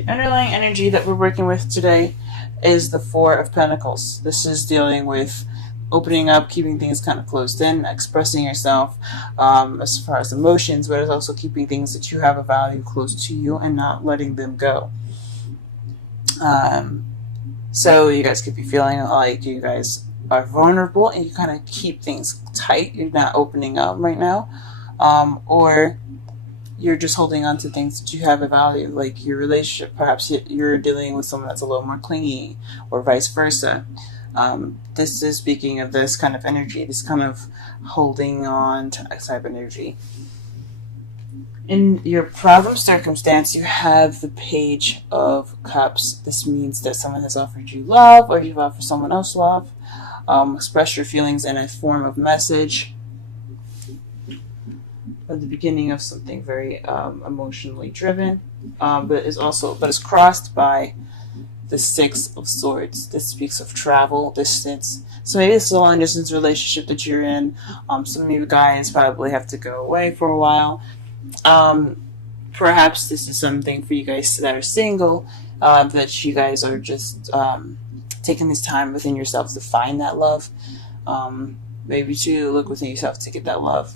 The underlying energy that we're working with today is the Four of Pentacles. This is dealing with opening up, keeping things kind of closed in, expressing yourself as far as emotions, but it's also keeping things that you have a value close to you and not letting them go. So you guys could be feeling like you guys are vulnerable and you kind of keep things tight. You're not opening up right now. Or you're just holding on to things that you have a value, like your relationship. Perhaps you're dealing with someone that's a little more clingy, or vice versa. This is speaking of this kind of energy, this kind of holding on to type energy. In your problem circumstance, you have the Page of Cups. This means that someone has offered you love, or you've offered someone else love. Express your feelings in a form of message. At the beginning of something very emotionally driven, but it's crossed by the Six of Swords. This speaks of travel, distance. So maybe it's a long distance relationship that you're in. Some of you guys probably have to go away for a while. Perhaps this is something for you guys that are single, that you guys are just taking this time within yourselves to find that love. Maybe to look within yourself to get that love.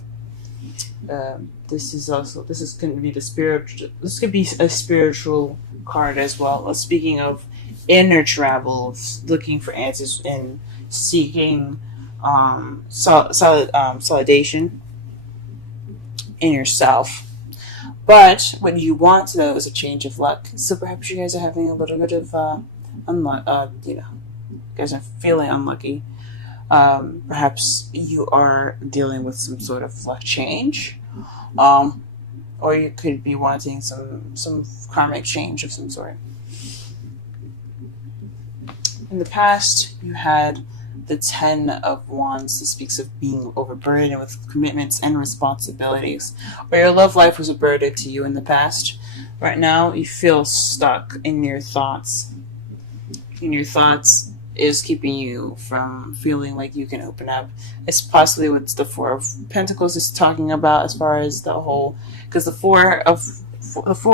This is going to be this could be a spiritual card as well. Speaking of inner travel, looking for answers and seeking solidation in yourself. But what you want though is a change of luck. So perhaps you guys are having a little bit of you guys are feeling unlucky. Perhaps you are dealing with some sort of luck change, or you could be wanting some karmic change of some sort. In the past, you had the Ten of Wands. This speaks of being overburdened with commitments and responsibilities, or your love life was a burden to you in the past. Right now, you feel stuck in your thoughts. Is keeping you from feeling like you can open up. It's possibly what the Four of Pentacles is talking about as far as the whole, because the four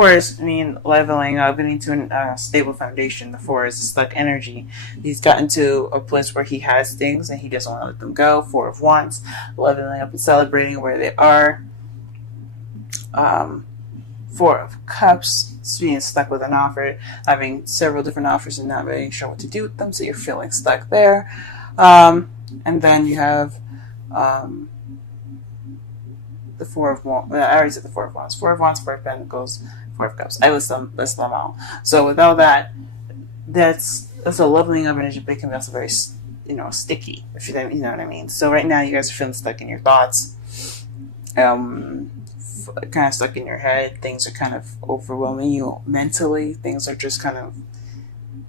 is, leveling up, getting to a stable foundation. The Four is a stuck energy. He's gotten to a place where he has things and he doesn't want to let them go. Four of Wands, leveling up and celebrating where they are. Four of Cups, being stuck with an offer, having several different offers and not really sure what to do with them, so you're feeling stuck there. And then you have the Four of Wands. I already said the Four of Wands. Four of Wands, Four of Pentacles, Four of Cups. I list them all. So with all that, that's a leveling of energy, but it can be also very, sticky, if you know what I mean. So right now, you guys are feeling stuck in your thoughts. Kind of stuck in your head. Things are kind of overwhelming you mentally. Things are just kind of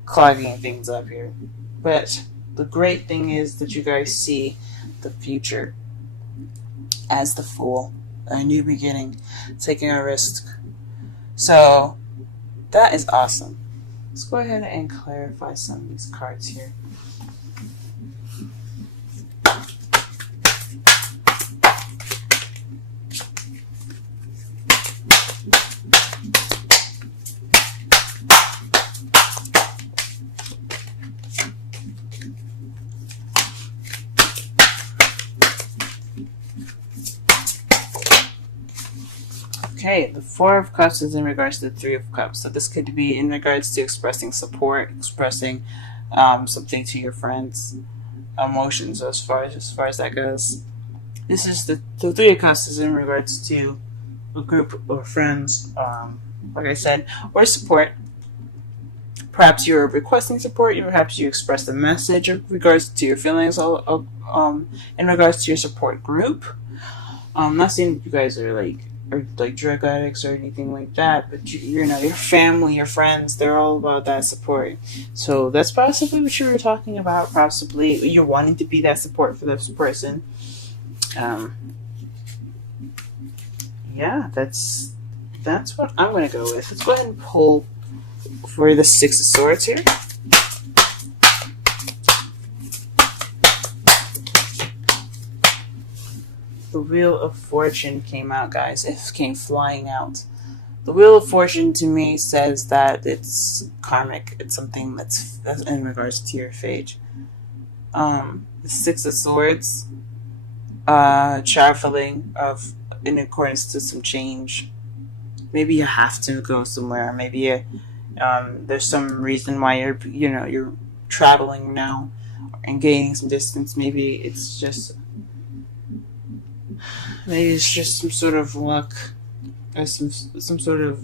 clogging things up here. But the great thing is that you guys see the future as the Fool, a new beginning, taking a risk. So that is awesome. Let's go ahead and clarify some of these cards here. Okay, the Four of Cups is in regards to the Three of Cups. So this could be in regards to expressing support, expressing something to your friends, emotions as far as that goes. This is the Three of Cups is in regards to a group of friends, like I said, or support. Perhaps you're requesting support, perhaps you express a message in regards to your feelings, in regards to your support group. I'm not saying you guys are like drug addicts or anything like that, but your family, your friends, they're all about that support. So that's possibly what you were talking about. Possibly you're wanting to be that support for this person. Yeah, that's what I'm going to go with. Let's go ahead and pull for the Six of Swords here. The Wheel of Fortune came out, guys. It came flying out. The Wheel of Fortune to me says that it's karmic. It's something that's in regards to your fate. The Six of Swords, traveling in accordance to some change. Maybe you have to go somewhere. Maybe there's some reason why you're traveling now and gaining some distance. Maybe it's just some sort of luck, or some sort of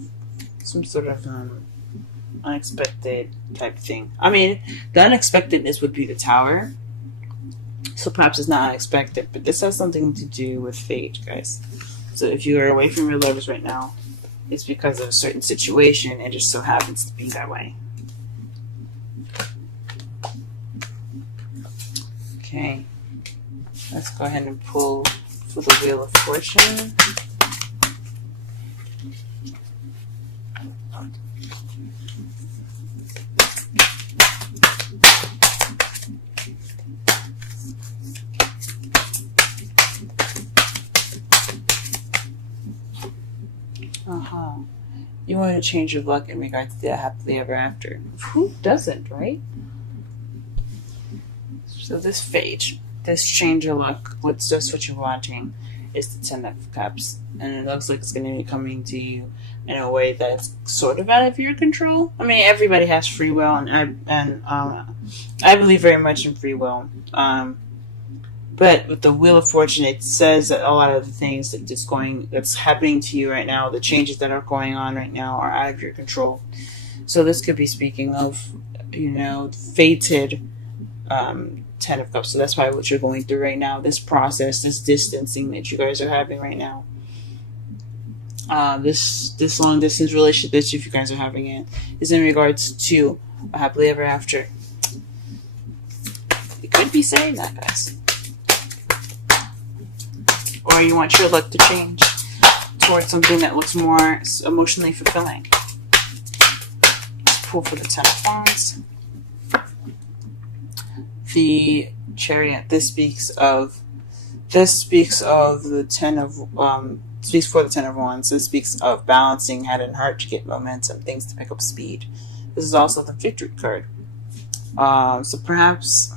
unexpected type thing. I mean, the unexpectedness would be the Tower. So perhaps it's not unexpected, but this has something to do with fate, guys. So if you are away from your lovers right now, it's because of a certain situation. It just so happens to be that way. Okay. Let's go ahead and pull for the Wheel of Fortune. You want to change your luck in regards to the happily ever after. Who doesn't, right? So this fate, this change of luck, what's just what you're wanting, is the Ten of Cups. And it looks like it's going to be coming to you in a way that's sort of out of your control. I mean, everybody has free will, and I believe very much in free will. But with the Wheel of Fortune, it says that a lot of the things that's happening to you right now, the changes that are going on right now, are out of your control. So this could be speaking of, fated Ten of Cups. So that's why what you're going through right now, this process, this distancing that you guys are having right now, this long distance relationship that you guys are having is in regards to a happily ever after. You could be saying that, guys. Or you want your luck to change towards something that looks more emotionally fulfilling. Let's pull for the Ten of Wands. The Chariot. This speaks of the speaks for the Ten of Wands. This speaks of balancing head and heart to get momentum, things to pick up speed. This is also the Victory card. So perhaps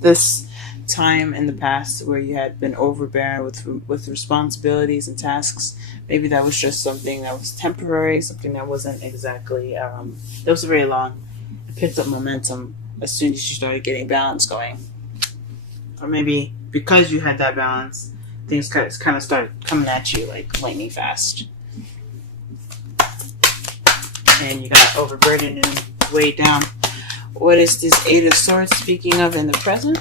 this time in the past where you had been overbearing with responsibilities and tasks, maybe that was just something that was temporary, something that wasn't exactly that was very long. It picked up momentum as soon as you started getting balance going. Or maybe because you had that balance, things kind of started coming at you like lightning fast, and you got overburdened and weighed down. What is this Eight of Swords speaking of in the present?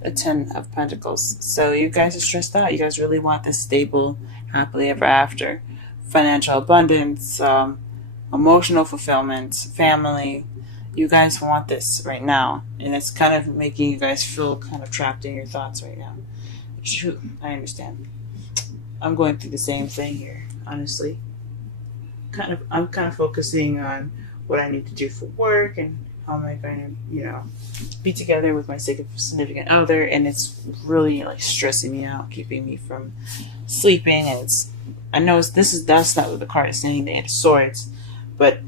The Ten of Pentacles. So you guys are stressed out. You guys really want this stable, happily ever after, financial abundance, emotional fulfillment, family. You guys want this right now, and it's kind of making you guys feel kind of trapped in your thoughts right now. Shoot, I understand. I'm going through the same thing here, honestly. I'm kind of focusing on what I need to do for work and how am I going to, be together with my significant other, and it's really like stressing me out, keeping me from sleeping. And I know that's not what the card is saying, the Eight of Swords, but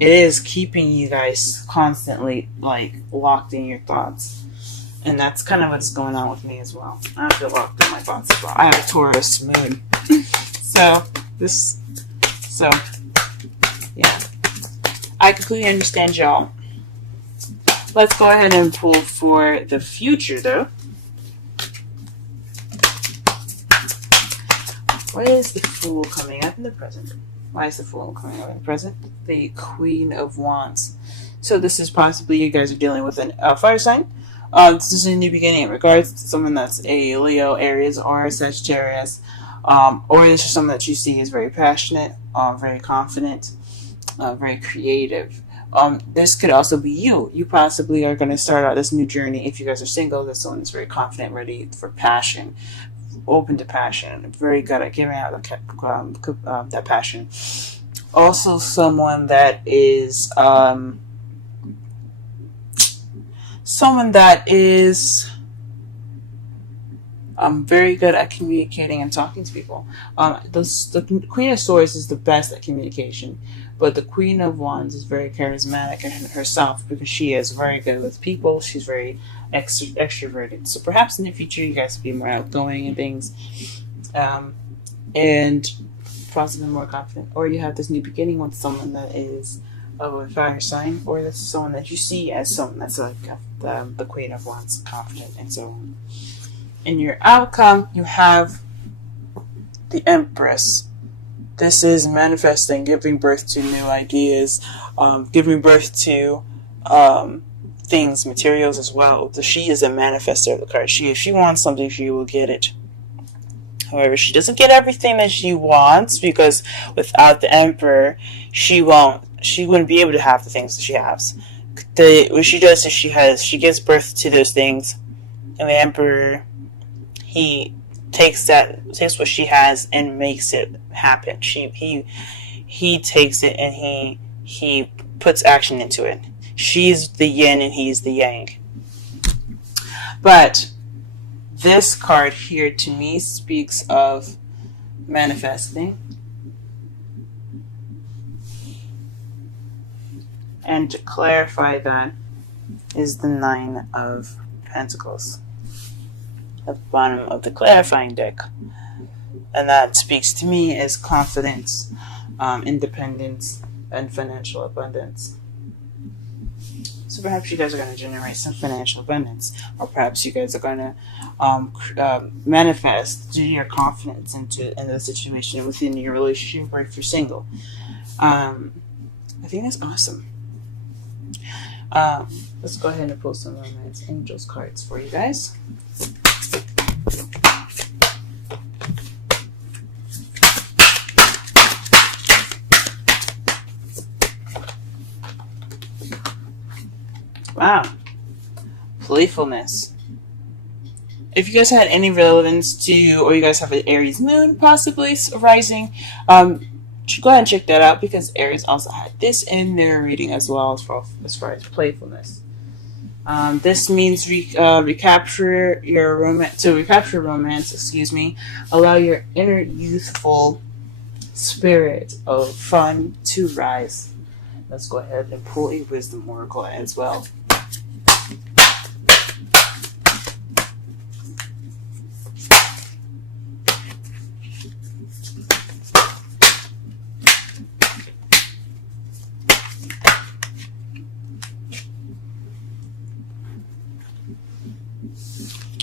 it is keeping you guys constantly like locked in your thoughts, and that's kind of what's going on with me as well. I feel locked in my thoughts as well. I have a Taurus moon, so yeah. I completely understand y'all. Let's go ahead and pull for the future, though. What is the Fool coming up in the present? Why is the Fool coming up in the present? The Queen of Wands. So this is possibly you guys are dealing with a fire sign. This is a new beginning in regards to someone that's a Leo, Aries, or Sagittarius. Or this is someone that you see is very passionate, very confident, very creative. This could also be you. You possibly are going to start out this new journey. If you guys are single, that's someone that's very confident, ready for passion, open to passion, very good at giving out that passion. Also, someone that is very good at communicating and talking to people. The Queen of Swords is the best at communication, but the Queen of Wands is very charismatic in herself because she is very good with people. She's very extroverted. So perhaps in the future you guys will be more outgoing and things, and possibly more confident. Or you have this new beginning with someone that is of a fire sign, or that's someone that you see as someone that's like the Queen of Wands, confident and so on. In your outcome, you have the Empress. This is manifesting, giving birth to new ideas, giving birth to things, materials as well. She is a manifester of the card. If she wants something, she will get it. However, she doesn't get everything that she wants, because without the Emperor, she wouldn't be able to have the things that she has. What she does is she gives birth to those things, and the Emperor, he takes what she has and makes it happen. He takes it and he puts action into it. She's the yin and he's the yang. But this card here to me speaks of manifesting. And to clarify that is the Nine of Pentacles at the bottom of the clarifying deck. And that speaks to me as confidence, independence, and financial abundance. So perhaps you guys are going to generate some financial abundance, or perhaps you guys are going to manifest due to your confidence into the situation within your relationship, or if you're single. I think that's awesome. Let's go ahead and pull some Romance Angels cards for you guys. Wow. Playfulness. If you guys had any relevance to, or you guys have an Aries moon possibly rising, go ahead and check that out, because Aries also had this in their reading as well, as far as playfulness. This means recapture your romance. To recapture romance, allow your inner youthful spirit of fun to rise. Let's go ahead and pull a wisdom oracle as well.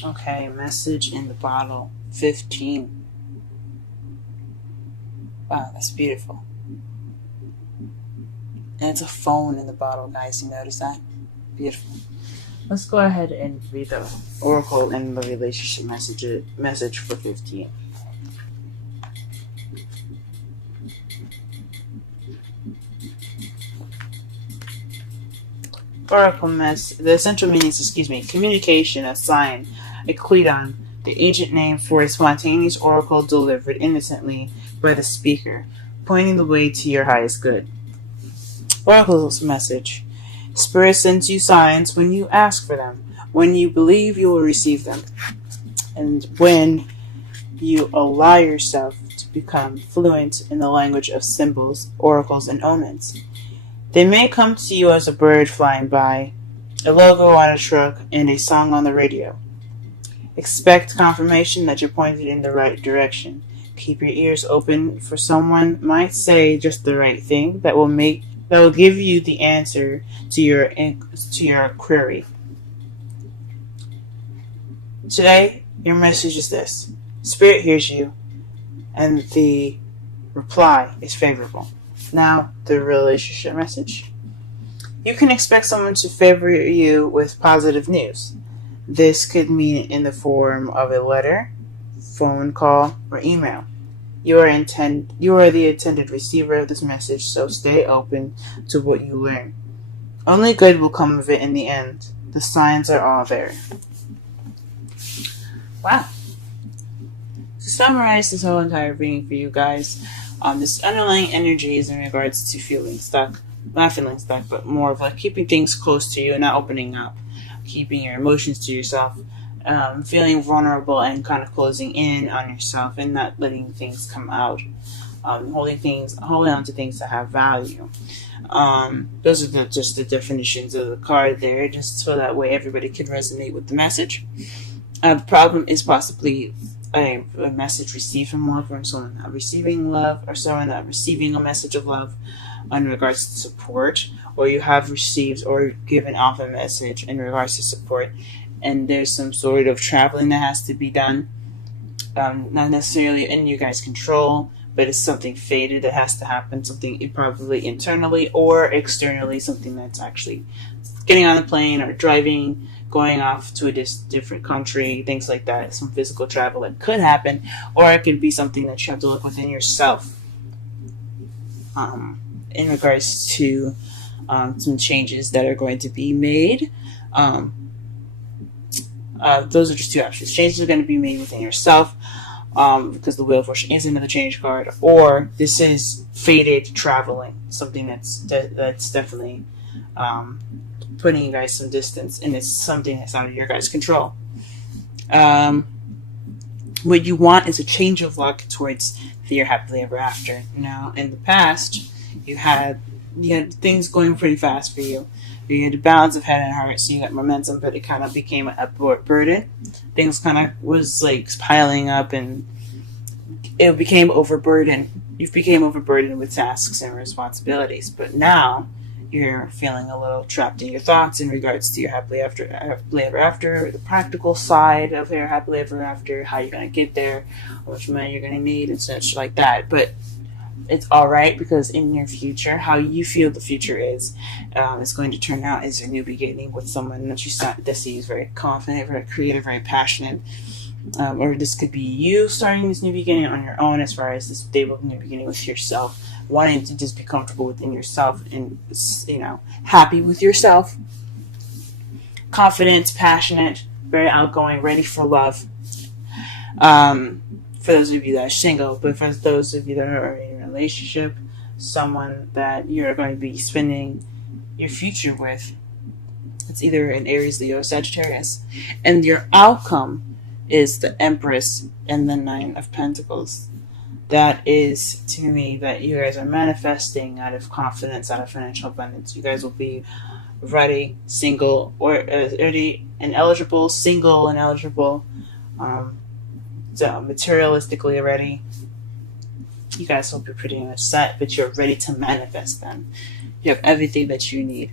Okay, message in the bottle, 15. Wow, that's beautiful. And it's a phone in the bottle, guys. You notice that? Beautiful. Let's go ahead and read the oracle and the relationship message for 15. Oracle the essential meanings, communication, a sign, a Cledon, the ancient name for a spontaneous oracle delivered innocently by the speaker, pointing the way to your highest good. Oracle's message. Spirit sends you signs when you ask for them, when you believe you will receive them, and when you allow yourself to become fluent in the language of symbols, oracles, and omens. They may come to you as a bird flying by, a logo on a truck, and a song on the radio. Expect confirmation that you're pointed in the right direction. Keep your ears open, for someone might say just the right thing that will give you the answer to your query. Today, your message is this: Spirit hears you, and the reply is favorable. Now, the relationship message. You can expect someone to favor you with positive news. This could mean in the form of a letter, phone call, or email. You are the intended receiver of this message, so stay open to what you learn. Only good will come of it in the end. The signs are all there. Wow. To summarize this whole entire reading for you guys, this underlying energy is in regards to feeling stuck. Not feeling stuck, but more of like keeping things close to you and not opening up. Keeping your emotions to yourself. feeling vulnerable and kind of closing in on yourself and not letting things come out, holding on to things that have value. Those are just the definitions of the card there, just so that way everybody can resonate with the message. The problem is possibly a message received from love, or someone not receiving love, or someone not receiving a message of love in regards to support, or you have received or given off a message in regards to support, and there's some sort of traveling that has to be done, not necessarily in you guys' control, but it's something fated that has to happen, something probably internally or externally, something that's actually getting on a plane or driving, going off to a different country, things like that. Some physical travel that could happen, or it could be something that you have to look within yourself in regards to some changes that are going to be made. Those are just two options. Changes are going to be made within yourself, because the Wheel of Fortune is another change card, or this is fated traveling, something that's definitely putting you guys some distance, and it's something that's out of your guys' control. What you want is a change of luck towards your happily ever after. Now, in the past, you had things going pretty fast for you. You had a balance of head and heart, so you got momentum, but it kind of became a burden. Things kind of was like piling up, and it became overburdened. You became overburdened with tasks and responsibilities, but now you're feeling a little trapped in your thoughts in regards to your happily ever after, the practical side of your happily ever after, how you're going to get there, how much money you're going to need, and such like that. But it's all right, because in your future, how you feel the future is going to turn out as a new beginning with someone that you see is very confident, very creative, very passionate. Or this could be you starting this new beginning on your own, as far as this stable new beginning with yourself, wanting to just be comfortable within yourself and, happy with yourself, confident, passionate, very outgoing, ready for love. For those of you that are single, but for those of you that are in a relationship, someone that you're going to be spending your future with, it's either an Aries, Leo, Sagittarius, and your outcome is the Empress and the Nine of Pentacles. That is, to me, that you guys are manifesting out of confidence, out of financial abundance. You guys will be ready, single, or ready and eligible, single and eligible, so materialistically ready. You guys will be pretty much set, but you're ready to manifest them. You have everything that you need.